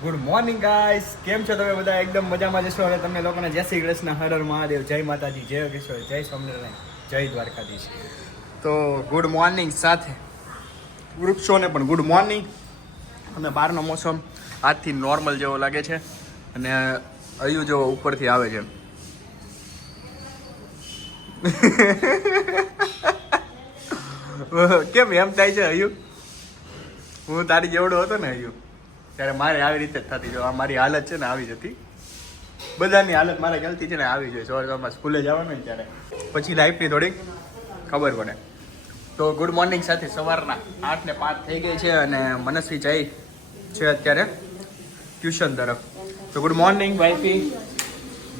Good morning guys, કેમ છો તમે બધા? એકદમ મજામાં જશો. અને તમને લોકોને જય શ્રી કૃષ્ણ, હર હર મહાદેવ, જય માતાજી, જય કિશોર, જય સ્વામિનારાયણ, જય દ્વારકાધીશ. તો ગુડ મોર્નિંગ સાથે વૃક્ષોને પણ ગુડ મોર્નિંગ. અને બહારનો મોસમ આજથી નોર્મલ જેવો લાગે છે અને અયુ જેવો ઉપરથી આવે છે. કેમ એમ થાય છે અયુ? હું તારી જેવડો હતો ને અયુ, ત્યારે મારે આવી રીતે જ થતી. જો આ મારી હાલત છે ને આવી જ હતી. બધાની હાલત મારે ગલતી છે ને આવી જોઈએ. સવારમાં સ્કૂલે જવાનું ને ત્યારે પછી લાઈફની થોડીક ખબર પડે. તો ગુડ મોર્નિંગ સાથે સવારના 8:05 થઈ ગઈ છે અને મનસ્વી જાય છે અત્યારે ટ્યુશન તરફ. તો good morning wifey,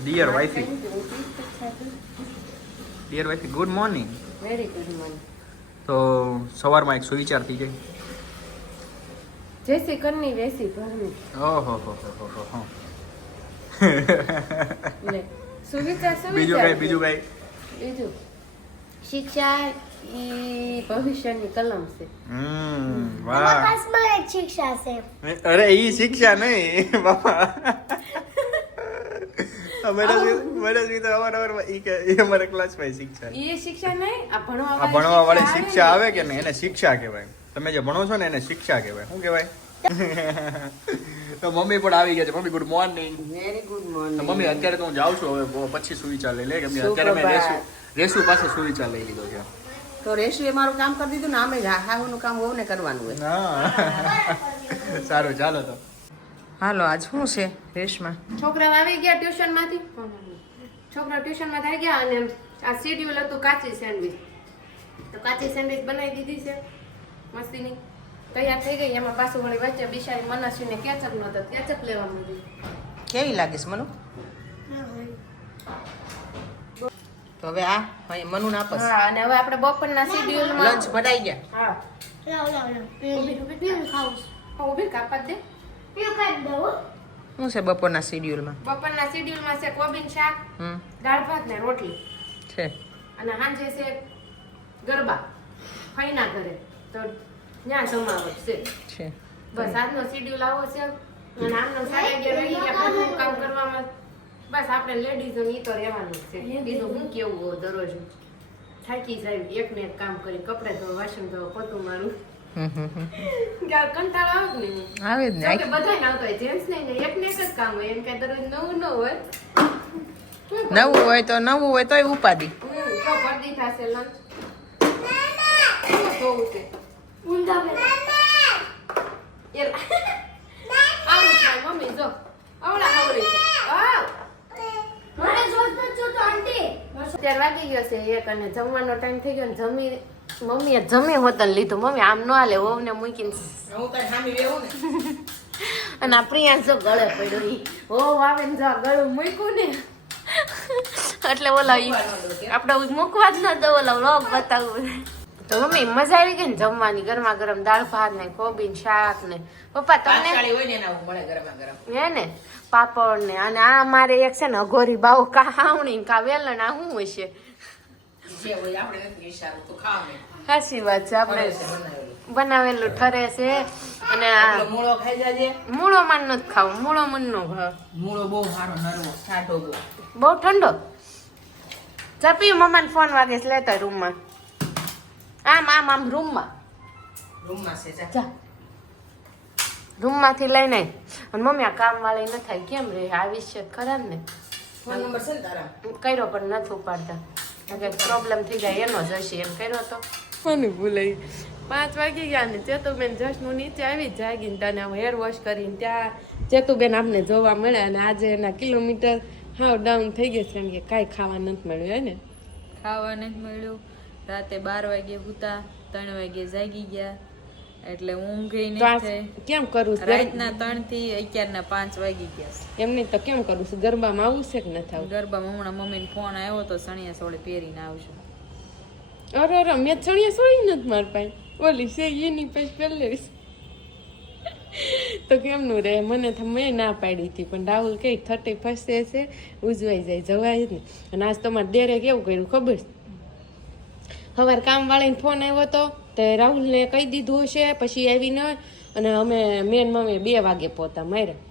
dear wifey, dear wifey, good morning. Very good morning. તો સવારમાં એક સુવિચાર થઈ જાય. જૈસી કરની વૈસી ભરવી. ઓહો હો. લે સુવિચાર બીજું કઈ બીજું શિક્ષા ઈ ભવિષ્યની કલમ છે. વાહ. ક્લાસમાં એક શિક્ષા છે. અરે ઈ શિક્ષા નહીં બાપા. મેડમ તો અવારનવાર ઈ કે એ અમારા ક્લાસમાં શિક્ષા. ઈ શિક્ષા નહીં, આ આ ભણવા વાળી શિક્ષા આવે કે ને એને શિક્ષા કહેવાય. તમે જે ભણો છો ને એને શિક્ષા કહેવાય. શું કહેવાય? તો મમ્મી પણ આવી ગયા છે. Mummy good morning. Very good તો મોર્નિંગ. મમ્મી અત્યારે તો હું જાઉં છું, હવે પછી સુવિચાર લઈ લે. કેમ કે અત્યારે મેં રેસુ પાસે સુવિચાર લઈ લીધો છે. તો રેશુ એ મારું કામ કરી દીધું ને, આમે હાહુનું કામ વહુને કરવાનું હોય. હા સારું, ચાલો તો. હાલો, આજ શું છે રેશમાં? છોકરા આવી ગયા ટ્યુશન માંથી. છોકરા ટ્યુશન માંથી આવી ગયા અને આ શેડ્યુલ હતું કાચી સેન્ડવિચ. તો કાચી સેન્ડવિચ બનાવી દીધી છે મસ્તીની, તૈયાર થઈ ગઈ. એમાં પાછું વળી વચ્ચે બિચારી મનસ્વીને કેચઅપ નતો, કેચઅપ લેવા માંડી. કેવી લાગીશ મનુ? તો હવે આ મનુ ના આપસ. હા, અને હવે આપણે બપોરના શેડ્યુલમાં લંચ બનાવી ગયા. હા, પીવું ખાવું હા, ઉભી કાપા દે. પીવું કરી દઉં. શું છે બપોરના શેડ્યુલમાં? બપોરના શેડ્યુલમાં છે કોબીન શાક, દાળ ભાત ને રોટલી છે. અને સાંજે છે ગરબા ફઈના ઘરે, તો ત્યાં જમાવટ છે. બસ આજનો શેડ્યુલ આવો છે. અને આમનો 11:30 વાગી ગયા બધું કામ કરવામાં. બસ આપણે લેડીઝો ની તો રહેવાનું છે. બીજું હું કેવું હોય, દરરોજ થાકી જાય એક ને એક કામ કરી, કપડે ધોવા, વાસણ ધોવા, પોતું મારું. કંટાળો આવે ને? આવે જ ને. બધા ના આવતો હોય, જેન્ટ્સ ને એક ને એક જ કામ હોય. એમ કે દરરોજ નવું ન હોય. નવું હોય તોય ઉપાડી. તો ભરતી થશે લંચ. શું જોવું છે? ઊંધા આવું થાય મમ્મી, જો આવડા આવડી છે. મને જોતો છો તો આંટી. 4 વાગી ગયો છે એક, અને જમવાનો ટાઈમ થઈ ગયો ને જમી મમ્મીએ જમી હોતન લીધું. મમ્મી આમ ન હાલે, વહુને મૂકીને હું કઈ સામી રહેવું ને. અને આ પ્રિયાંશ જો ગળે પડ્યો. ઈ વહુ આવે ને જો ગળું મૂક્યું ને એટલે ઓલા આપણે મૂકવા જ ન દો, ઓલા વ્લોગ બતાવું. તો મમ્મી મજા આવી ગઈ ને જમવાની, ગરમા ગરમ દાળ ભાત ને કોબીન શાક ને. પપ્પા તમને હે ને પાપડ ને. અને આ મારે એક છે ને અઘોરી બાવ કા હાવણી કા વેલણ, આ શું હોય છે? સાચી વાત છે, આપણે બનાવેલું ઠરે છે. અને આ મૂળો માન નથી ખાવું, મૂળો મન નો ભાવ. મૂળો બહુ સારો નરવો ઠાઠો, બહુ ઠંડો. ચપી મમ્માને ફોન વાગે છે, લેતા રૂમમાં. આમ રૂમમાં છે, જા રૂમમાંથી લઈને. અને મમ્મી આ કામ વાળી ન થાય કેમ રે? આવીશ છે ખરા ને? ફોન નંબર છે ને તારા? કર્યો પણ નથી ઉપાડતા. પ્રોબ્લેમ થઈ જાય એનો જ હશે. એમ કર્યો તો મને ભૂલાઈ. 5 વાગી ગયા ને ચેતુબેન જશનું નીચે આવી જાગીને તને હેર વોશ કરીને ત્યાં ચેતુબેન આપને જોવા મળ્યા. અને આજે એના કિલોમીટર હાવ ડાઉન થઈ ગયા છે, કે કાંઈ ખાવા નથી મળ્યું. હે ને? ખાવા નથી મળ્યું. રાતે 12 વાગે હુતા, 3 વાગે જાગી ગયા, એટલે ઊંઘ નહીં. કેમ કરું? રાતના 3 થી 11 ના 5 વાગી ગયા. એમની તો કેમ કરું છું? ગરબામાં આવું છે કે નથી આવું? ગરબામાં હમણાં મમ્મીને ફોન આવ્યો તો ચણિયા સોળી પહેરીને આવજો. અરે મેં ચણિયા સોળી નથી માર પાસે. ઓલી છે એની પછી પહેલે તો કેમનું રે? મને તો મેં ના પાડી હતી, પણ રાહુલ કઈ 31 છે ઉજવાઈ જાય, જવાય જ ને. અને આજ તમારે દેરે કેવું કર્યું ખબર? સવારે કામ વાળીને ફોન આવ્યો હતો તે રાહુલને કહી દીધું હશે, પછી આવીને અને અમે મેન મમ્મી 2 વાગે પહોંચતા માર્યા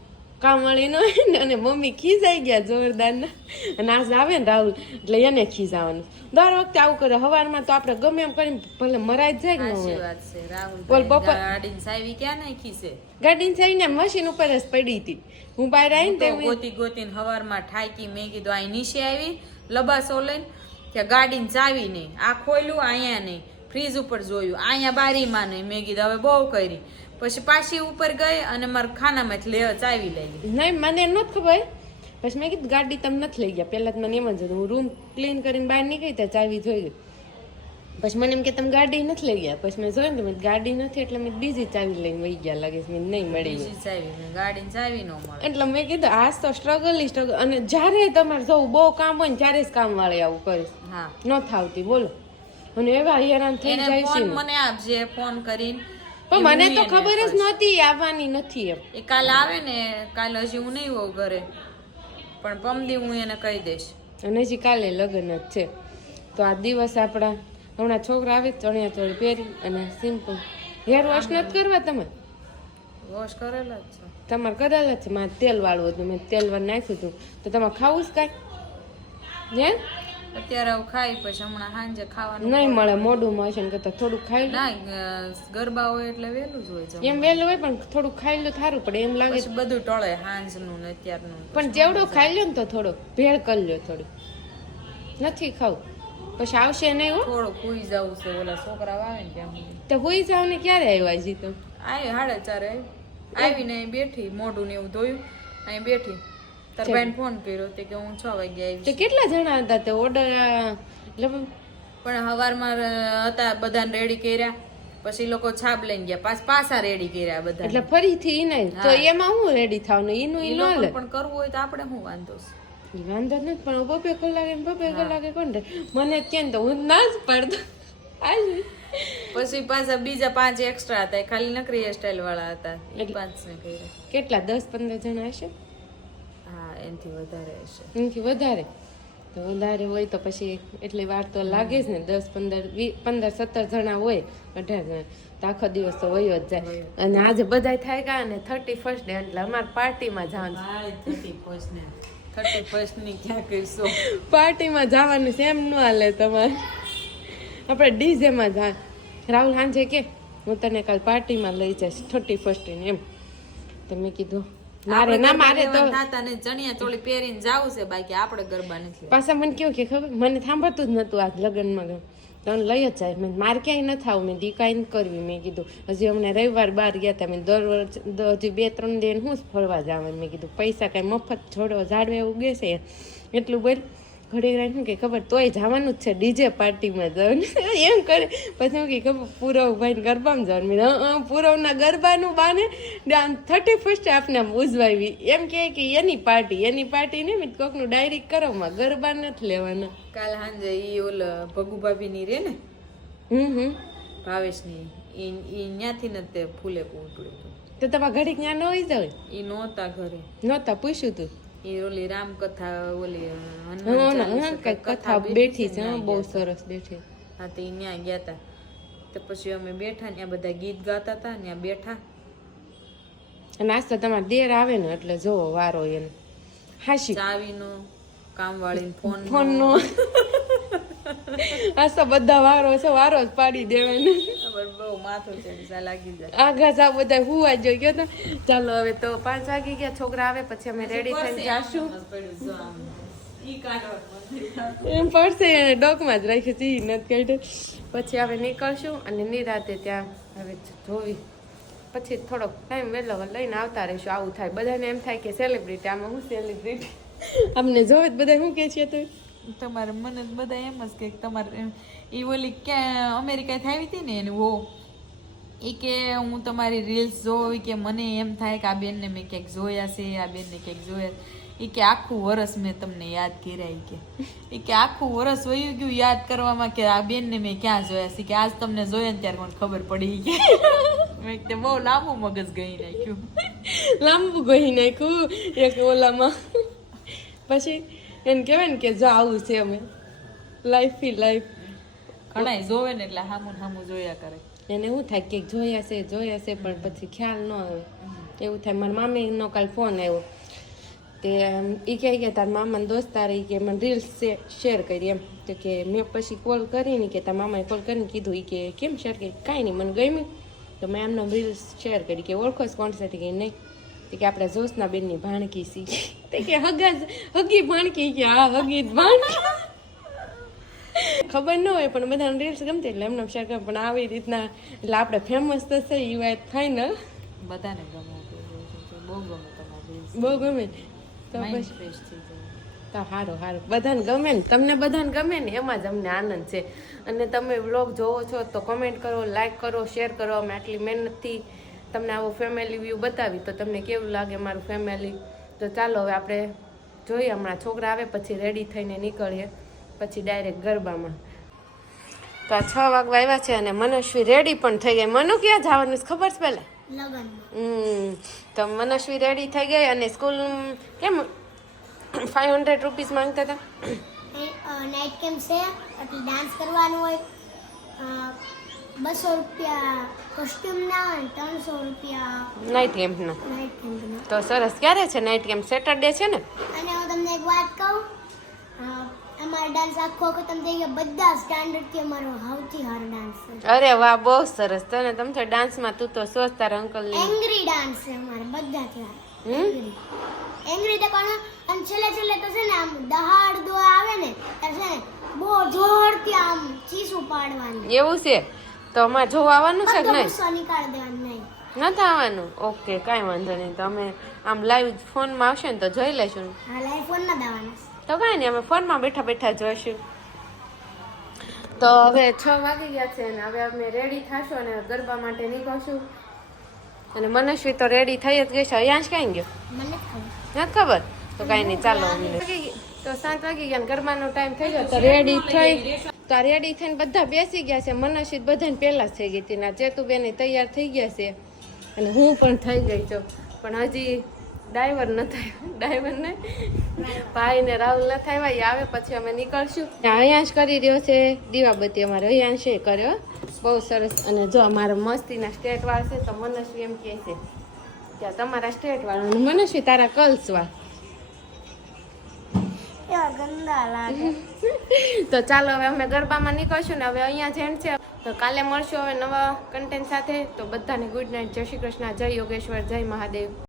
કામવાળી ન હોય ને, અને મમ્મી ખીજાઈ ગયા જોરદારના. અને આજ આવે ને રાહુલ એટલે એને ખીજાવાનું. દર વખતે આવું કરે. સવારમાં તો આપણે ગમે એમ કરીને ભલે મરાઈ જ જાય કે ન સાચી હોય. વાત છે રાહુલ બોલ બપોર ગાડીને સાવી ક્યાં નાખી છે ગાડીને થઈને મશીન ઉપર જ પડી હતી. હું બહાર આવીને તો તે ગોતી ગોતીને હવારમાં ઠાકી. મેં કીધું અહીં નીચે આવી લબાસો લઈને કે ગાડીને ચાવી નહીં. આ ખોલ્યું અહીંયા નહીં, ફ્રીજ ઉપર જોયું અહીંયા બારીમાં નહીં. મેં કીધું હવે બહુ કરી. પછી પાછી ઉપર ગઈ અને મારા ખાનામાંથી ચાવી લઈ ગઈ. નહીં મને નહોતું ખબર. પછી મેં કીધું ગાડી તમે નથી લઈ ગયા. પહેલા તો મને એમ જ હતું. હું રૂમ ક્લીન કરીને બહાર નીકળી ત્યાં ચાવી જોઈ ગઈ. પછી મને એમ કે તમે ગાડી નથી લઈ ગયા. પછી મેં જોયું ને ગાડી નથી એટલે મેં બીજી ચાવી લઈને વહી ગયા લાગે છે. મેં નહીં મળી બીજી ચાવી ગાડીને ચાવી ન મળે. એટલે મેં કીધું આજ તો સ્ટ્રગલ. અને જ્યારે તમારે જવું બહુ કામ હોય ને ત્યારે જ કામ વાળી આવું કરીશ. હા ન થાવતી બોલો. અને એવા હેરાન થઈ એને જાય છે ફોન ને. મને આપજે ફોન કરીને. પણ મને તો ખબર જ નહોતી આવવાની નથી એમ. એ કાલ આવે ને કાલ હજી હું નહીં હોઉં ઘરે પણ પમદી હું એને કહી દઈશ. અને હજી કાલે લગ્ન જ છે તો આ દિવસ આપણા હમણાં છોકરા આવે ચણિયા ચોળી પહેરી અને સિમ્પલ. હેર વોશ નથી કરવા તમે? વોશ કરેલા જ છે. તમારે કરેલા છે. મારે તેલ વાળું હતું. મેં તેલ વાળું નાખ્યું હતું. તો તમારે ખાવું જ કાંઈ હે? અત્યારે હું ખાઈ પછી હમણાં સાંજે ખાવાનું નહીં મળે. મોઢું મળશે ને કરતા થોડુંક ખાઈ લો. ના ગરબા હોય એટલે વહેલું જ હોય છે. એમ વહેલું હોય પણ થોડુંક ખાઈ લો સારું પડે એમ લાગે. પછી બધું ટળે સાંજનું ને અત્યારનું. પણ જેવડો ખાઈ લો ને તો થોડો ભેળ કરી લો. થોડું નથી ખાવું પછી આવશે નહીં હો. થોડું કુઈ જવું છે ઓલા છોકરા આવે ને ત્યાં તો હોઈ જાવ ને ક્યારે આવ્યા જી તમે? આવી 4:30 આવીને અહીં બેઠી મોઢું ને એવું ધોયું અહીં બેઠી. તાર ભાઈને ફોન કર્યો તે કે હું 6 વાગે તો આવીશ. કેટલા જણા હતા તે ઓર્ડર? પણ હવારમાં હતા બધાને રેડી કર્યા પછી લોકો છાપ લઈને ગયા પાછા રેડી કર્યા બધા. એટલે ફરીથી ઈ નહીં તો એમાં હું રેડી થવાનું ઈનું ઈ ન લે. પણ કરવું હોય તો આપણે શું વાંધો છે? વાંધો નથી પણ 2 કલાકે કોણ રે? મને કેમ તો હું ના જ પાડતો. પછી પાછા બીજા 5 એક્સ્ટ્રા હતા ખાલી નકરી હેરસ્ટાઈલ વાળા હતા. એ 5 ને કર્યા. કેટલા 10-15 જણા હશે? હા એનાથી વધારે હશે. એનાથી વધારે તો વધારે હોય તો પછી એટલી વાર તો લાગે જ ને. 10-15 જણા હોય 18 જણા તો આખો દિવસ તો વયો જ જાય. અને આજે બધા થાય કા ને 31st ડે એટલે અમારે પાર્ટીમાં જવાનું. 31st ની ક્યાં કરીશું? પાર્ટીમાં જવાનું છે એમ ન હાલે તમારે. આપણે ડીજેમાં જા. રાહુલ સાંજે કે હું તને કાલ પાર્ટીમાં લઈ જઈશ 31st એમ. તો મેં કીધું મારે ના મારે તો તાતાને ચણિયા ચોળી પહેરીને જાવું છે બાકી આપણે ગરબા નથી. પાછા મને કેવું કે ખબર મને સાંભળતું જ નતું આજ લગ્નમાં તો લઈ જ જાય. મેં મારે ક્યાંય ન થાવું. મેં દીકાઈ કરવી. મેં કીધું હજી અમને રવિવાર બહાર ગયા હતા. મેં હજી 2-3 દિન હું ફરવા જવાનું. મેં કીધું પૈસા કઈ મફત છોડો ઝાડવે ઉગે છે એટલું બોલ. ઘડી રાખ શું કે ખબર તોય જવાનું જ છે ડીજે પાર્ટીમાં જવાનું એમ કરે. પછી હું કે ખબર પૂરવ ભાઈ ગરબામાં જવાનું. મેં પૂરવના ગરબાનું બાને 31st આપને ઉજવાવી એમ કે એની પાર્ટી ને મેં કોકનું ડાયરી કરવામાં ગરબા નથી લેવાના. કાલ સાંજે ઈ ઓલ ભગુ ભાભી ની રે ને ભાવેશ ની ઈ ન્યાથી ને તે ફૂલે ઉતર્યું. તો તમારા ઘડી ત્યાં ન હોય જાવ? ઈ નહોતા ઘરે. નહોતા પૂછ્યું તું? ઈ ઓલી રામકથા ઓલી કથા બેઠી છે બહુ સરસ બેઠી. હા તો ઈ ત્યાં ગયા તા. તો પછી અમે બેઠા ત્યાં બધા ગીત ગાતા હતા ત્યાં બેઠા. અને આજ તો તમારે દેર આવે ને એટલે જોવો વારો એને હાશી ચાવીનો કામવાળીને ફોનનો આજ તો બધા વારો છે. વારો જ પાડી દેવાનો. બહુ માથું છે લાગી જાય. આગા જા બધા હુવા જોઈ ગયો તો. ચાલો હવે તો 5 વાગી ગયા. છોકરા આવે પછી અમે રેડી થઈને જાશું. એમ પડશે એને ડોકમાં જ રાખ્યું છે નથી કાઢ્યું. પછી હવે નીકળશું અને નિરાતે ત્યાં હવે જોવી પછી થોડોક ટાઈમ વહેલો લઈને આવતા રહીશું. આવું થાય બધાને એમ થાય કે સેલિબ્રિટી આમાં હું સેલિબ્રિટી અમને જોવે બધા શું કે છે. તો તમારે મને બધા એમ જ કે તમારે એ ઓલી ક્યાં અમેરિકાથી આવી હતી ને એને વો એ કે હું તમારી રીલ્સ જોઉં કે મને એમ થાય કે આ બેનને મેં ક્યાંક જોયા છે આ બેનને ક્યાંક જોયા. એ કે આખું વરસ મેં તમને યાદ કર્યા. એ કે આખું વરસ વયું ગયું યાદ કરવામાં કે આ બેનને મેં ક્યાં જોયા છે કે આજ તમને જોયા ને ત્યારે મને ખબર પડી કે મેં બહુ લાંબુ મગજ ગઈ નાખ્યું. લાંબુ ગઈ નાખ્યું એક ઓલામાં. પછી એને કહેવાય ને કે જો આવું છે અમે લાઈફ ઘણા જોવે ને એટલે હામું જોયા કરે. એને એવું થાય કે જોયા છે પણ પછી ખ્યાલ ન આવે એવું થાય. મારા મામીનો કાલ ફોન આવ્યો તે એ કે તાર મામાના દોસ્તાર એ કે મને રીલ્સ શેર કરી એમ તો કે મેં પછી કોલ કરીને કે તાર મામાએ કોલ કરીને કીધું એ કે કેમ શેર કરી, કાંઈ નહીં મને ગમ્યું તો મેં એમનો રીલ્સ શેર કરી કે ઓળખો જ કોણ છે કે નહીં તો કે આપણે જોશના બેનની ભાણકી સી તે કે હગી ભાણકી કે હા હગી ભાણકી ખબર ન હોય પણ બધાને રીલ્સ ગમતી એટલે એમને શેર કરે. પણ આવી રીતના એટલે આપણે ફેમસ થશે એ વાત ફાઇનલ. બધાને ગમે બહુ ગમે તમારી બહુ ગમે તો માઇન્ડ પછી ફ્રેશ થઈ જાય. તો સારું બધાને ગમે ને, તમને બધાને ગમે ને એમાં જ અમને આનંદ છે. અને તમે વ્લોગ જોવો છો તો કમેન્ટ કરો, લાઈક કરો, શેર કરો. અમે આટલી મહેનતથી તમને આવો ફેમિલી વ્યૂ બતાવી તો તમને કેવું લાગે મારું ફેમિલી. તો ચાલો હવે આપણે જોઈએ, હમણાં છોકરા આવે પછી રેડી થઈને નીકળીએ પછી ડાયરેક્ટ ગરબામાં. તો આ 6 વાગવા આવ્યા છે અને મનસ્વી રેડી પણ થઈ ગઈ. મનુ ક્યાં જવાનું છે ખબર છે પહેલા? લગનમાં તો મનસ્વી રેડી થઈ ગઈ અને સ્કૂલ કેમ 500 રૂપીસ માંગતા હતા. નાઇટ કેમ્પ છે એટલે ડાન્સ કરવાનું હોય. 200 રૂપિયા કોસ્ટ્યુમના અને 300 રૂપિયા નાઇટ કેમ્પના. નાઇટ કેમ્પના. તો સરસ. ક્યારે છે નાઇટ કેમ્પ? સેટરડે છે ને? અને હું તમને એક વાત કહું, અમારો ડાન્સ આખો તમે જોઈએ બધા સ્ટાન્ડર્ડથી અમારો સૌથી સારો ડાન્સ છે. અરે વાહ, બહુ સરસ. તને તમ તો ડાન્સમાં તું તો સોચ તારા અંકલ એંગ્રી ડાન્સ છે અમારે બધાથી સારો. એંગ્રી તો પણ અને છેલ્લે તો છે ને આમ દહાડ દો આવે ને ત્યારે છે ને બહુ જોરથી આમ ચીસું પાડવાનું. એવું છે તો અમારે જોવા આવવાનું છે કે નહીં? ગુસ્સો નીકાળી દેવાનું નહીં. નથી આવવાનું? ઓકે, કાંઈ વાંધો નહીં. તો અમે આમ લાઈવ ફોનમાં આવશે ને તો જોઈ લઈશું. હા લાઈવ ફોન ના દેવાના. તો કાંઈ નહીં, અમે ફોનમાં બેઠા જોઈશું. તો હવે 6 વાગી ગયા છે અને હવે અમે રેડી થશું અને ગરબા માટે નીકળશું. અને મનસ્વી તો રેડી થઈ જ ગઈ છે. અયાંશ ક્યાં ગયો મને ખબર. નથી ખબર? તો કાંઈ નહીં, ચાલો. તો 7 વાગી ગયા, ગરબાનો ટાઈમ થઈ ગયો તો રેડી થઈ. તો રેડી થઈને બધા બેસી ગયા છે. મનસ્વી બધાને પહેલા જ થઈ ગઈ હતી. ના ચેતુબેન તૈયાર થઈ ગયા છે અને હું પણ થઈ ગઈ છું. પણ હજી ડ્રાઈવર નથી આવ્યો. ડ્રાઈવર ને ભાઈ ને રાહુલ નથી આવ્યા. એ આવે પછી અમે નીકળશું. અયાંશ કરી રહ્યો છે દીવાબત્તી. અમારે અયાંશે કર્યો બહુ સરસ. અને જો અમારા મસ્તીના સ્ટેટ વાળ છે તો મનસ્વી એમ કહે છે કે તમારા સ્ટેટ વાળ અને મનસ્વી તારા કલ્સ વાળ એવા ગંદા લાગે. તો ચાલો હવે અમે ગરબામાં નીકળશું ને હવે અહીંયા જેન્ટ છે. તો કાલે મળશું હવે નવા કન્ટેન્ટ સાથે. તો બધાને ગુડ નાઇટ, જય શ્રી કૃષ્ણ, જય યોગેશ્વર, જય મહાદેવ.